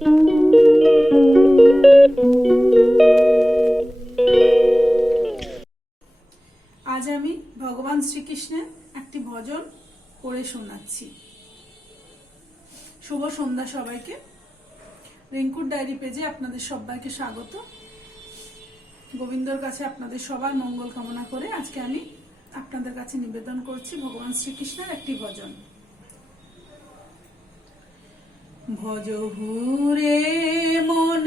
আজ আমি ভগবান শ্রীকৃষ্ণের একটি ভজন করে শোনাচ্ছি। শুভ সন্ধ্যা সবাইকে। রিঙ্কুর ডায়েরি পেজে আপনাদের সবাইকে স্বাগত। গোবিন্দর কাছে আপনাদের সবার মঙ্গল কামনা করে আজকে আমি আপনাদের কাছে নিবেদন করছি ভগবান শ্রীকৃষ্ণের একটি ভজন। ভজ হুরে মন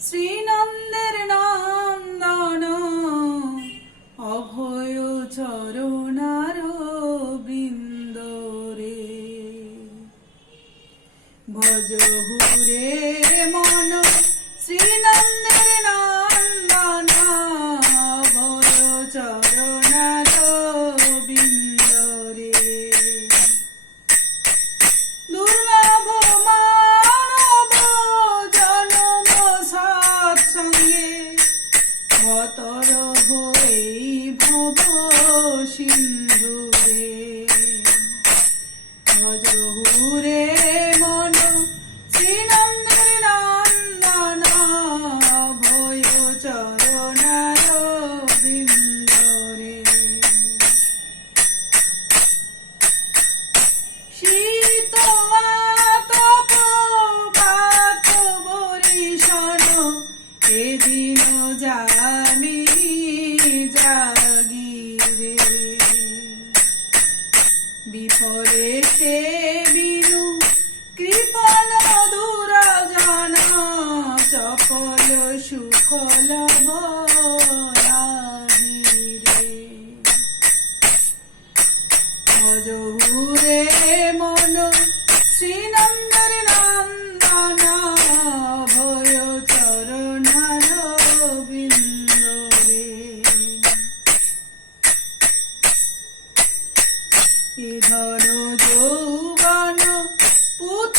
শ্রীনন্দের নন্দন অভয় চরণার বৃন্দরে ভজ হুরে মন শ্রীনন্দের সিন্ধুরে ভজ বিফলে সে বিনু কৃপণ দুরাজন চপল বরাবিরে। অজহুরে মন শ্রীনন্দর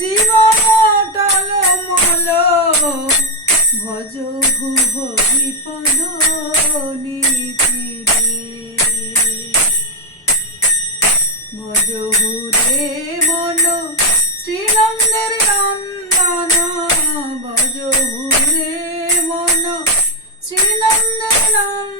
জীবন টলমল ভজ ভুভ বিপদ নীতিরে ভজ হুরে মন শ্রীনন্দের নন্দন ভজ হুরে মন শ্রীনন্দের নন্দন।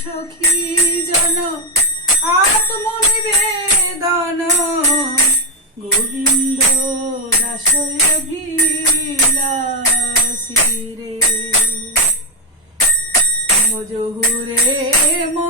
সখী জন আত্মনিবেদন গোবিন্দ দাসয় ভিলাসিরে ভজহুরে মন